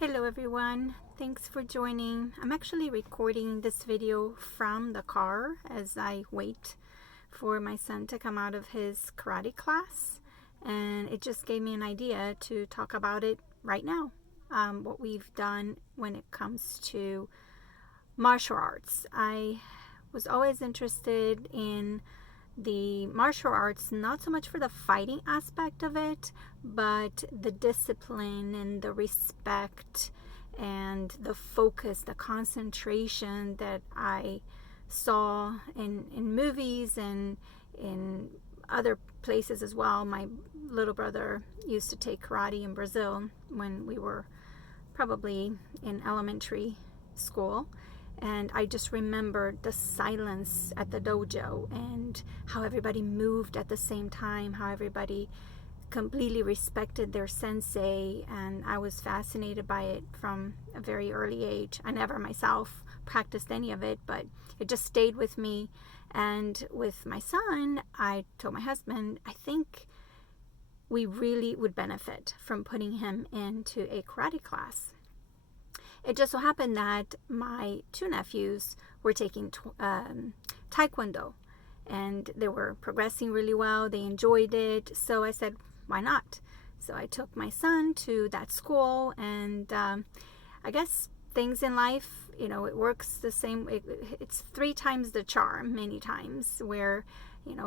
Hello everyone, thanks for joining. I'm actually recording this video from the car as I wait for my son to come out of his karate class, and it just gave me an idea to talk about it right now. What we've done when it comes to martial arts. I was always interested in the martial arts, not so much for the fighting aspect of it, but the discipline and the respect and the focus, the concentration that I saw in movies and in other places as well. My little brother used to take karate in Brazil when we were probably in elementary school. And I just remembered the silence at the dojo and how everybody moved at the same time, how everybody completely respected their sensei. And I was fascinated by it from a very early age. I never myself practiced any of it, but it just stayed with me. And with my son, I told my husband, I think we really would benefit from putting him into a karate class. It just so happened that my two nephews were taking Taekwondo, and they were progressing really well. They enjoyed it. So I said, why not? So I took my son to that school, and I guess things in life, it works the same. It's 3 times the charm many times, where,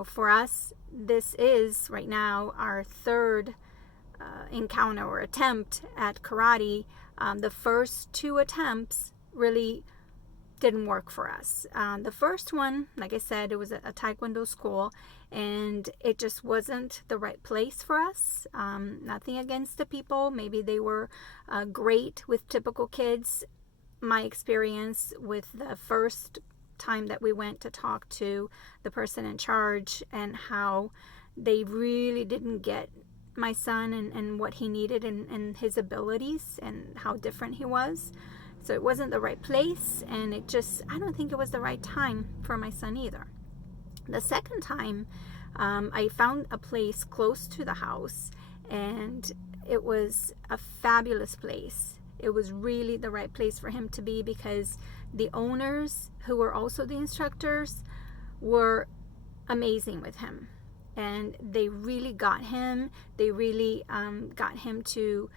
for us, this is right now our third encounter or attempt at karate. The first 2 attempts really didn't work for us. The first one, like I said, it was a Taekwondo school, and it just wasn't the right place for us. Nothing against the people. Maybe they were great with typical kids. My experience with the first time that we went to talk to the person in charge and how they really didn't get my son and what he needed and his abilities and how different he was. So it wasn't the right place, and I don't think it was the right time for my son either. The second time, I found a place close to the house, and it was a fabulous place. It was really the right place for him to be because the owners, who were also the instructors, were amazing with him. And they really got him. They really got him to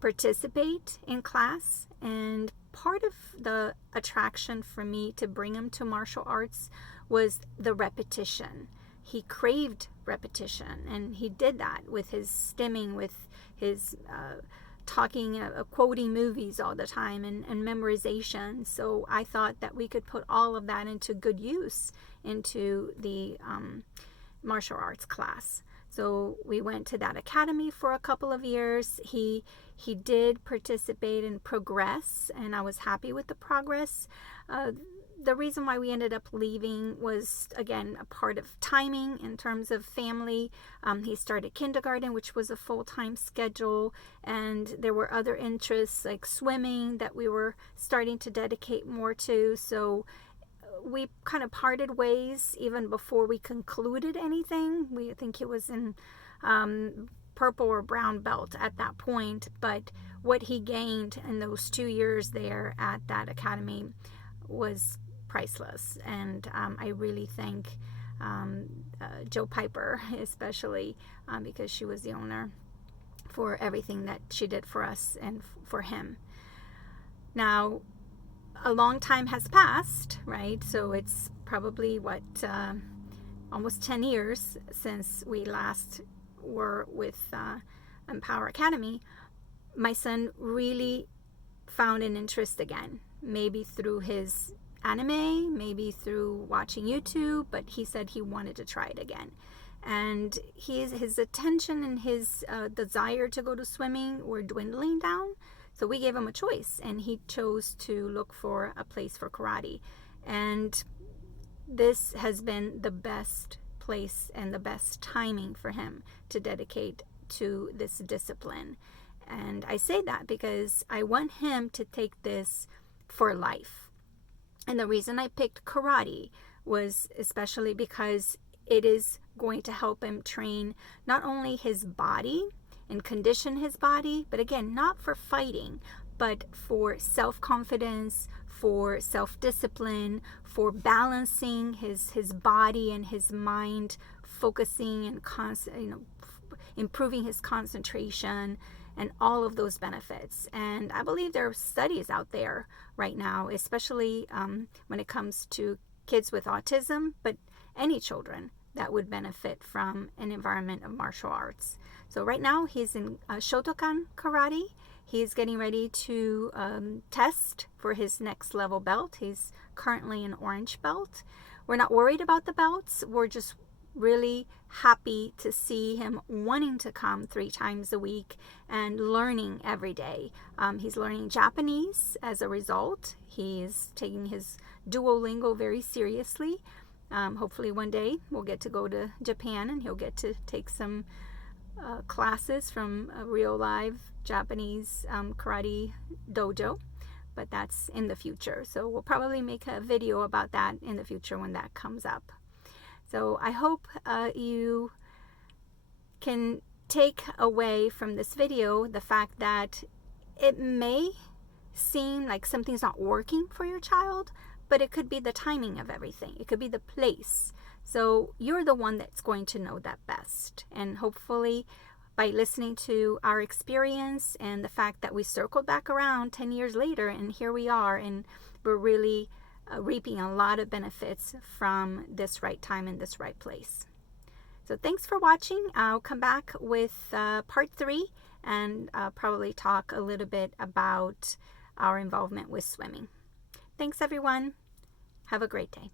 participate in class. And part of the attraction for me to bring him to martial arts was the repetition. He craved repetition, and he did that with his stimming, with his talking, quoting movies all the time, and memorization. So I thought that we could put all of that into good use into the martial arts class. So we went to that academy for a couple of years. He did participate and progress, and I was happy with the progress. The reason why we ended up leaving was, again, a part of timing in terms of family. He started kindergarten, which was a full-time schedule, and there were other interests like swimming that we were starting to dedicate more to. So we kind of parted ways even before we concluded anything. I think he was in purple or brown belt at that point, but what he gained in those 2 years there at that academy was priceless. And I really thank Joe Piper, especially because she was the owner, for everything that she did for us and for him. Now, a long time has passed, right? So it's probably almost 10 years since we last were with Empower Academy. My son really found an interest again, maybe through his anime, maybe through watching YouTube, but he said he wanted to try it again. And his attention and his desire to go to swimming were dwindling down. So we gave him a choice, and he chose to look for a place for karate. And this has been the best place and the best timing for him to dedicate to this discipline. And I say that because I want him to take this for life. And the reason I picked karate was especially because it is going to help him train not only his body and condition his body. But again, not for fighting, but for self-confidence, for self-discipline, for balancing his body and his mind, focusing and improving his concentration, and all of those benefits. And I believe there are studies out there right now, especially when it comes to kids with autism, but any children that would benefit from an environment of martial arts. So right now he's in Shotokan Karate. He's getting ready to test for his next level belt. He's currently an orange belt. We're not worried about the belts. We're just really happy to see him wanting to come 3 times a week and learning every day. He's learning Japanese as a result. He's taking his Duolingo very seriously. Hopefully one day we'll get to go to Japan and he'll get to take some classes from a real live Japanese karate dojo, but that's in the future. So we'll probably make a video about that in the future when that comes up. So I hope you can take away from this video the fact that it may seem like something's not working for your child, but it could be the timing of everything. It could be the place. So you're the one that's going to know that best. And hopefully by listening to our experience and the fact that we circled back around 10 years later and here we are, and we're really reaping a lot of benefits from this right time in this right place. So thanks for watching. I'll come back with part 3 and probably talk a little bit about our involvement with swimming. Thanks everyone. Have a great day.